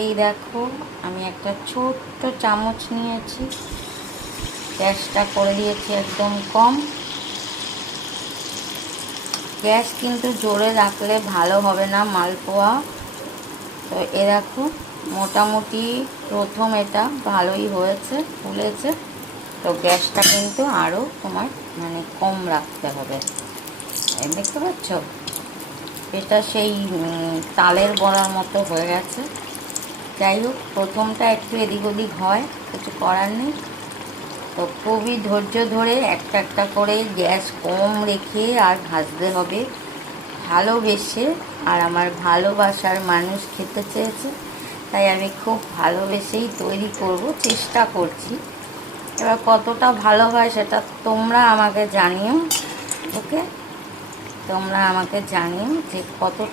এই দেখো আমি একটা ছোট্ট চামচ নিয়েছি, গ্যাসটা করে দিয়েছি একদম কম। গ্যাস কিন্তু জোরে রাখলে ভালো হবে না মালপোয়া। তো এ দেখো মোটামুটি প্রথম এটা ভালোই হয়েছে, ফুলেছে। তো গ্যাসটা কিন্তু আরও তোমার কম রাখতে হবে। দেখতে পাচ্ছ এটা সেই তালের বড়ার মতো হয়ে গেছে। যাই হোক, প্রথমটা একটু এদিক ওদিক হয়, কিছু করার নেই। তো খুবই ধৈর্য ধরে একটা একটা করে গ্যাস কম রেখে আর ভাজতে হবে, ভালোবেসে। আর আমার ভালোবাসার মানুষ খেতে চেয়েছে, তাই আমি খুব ভালোবেসেই তৈরি করব, চেষ্টা করছি। এবার কতটা ভালো হয় সেটা তোমরা আমাকে জানিও। ওকে, তোমরা আমাকে জানিও যে কত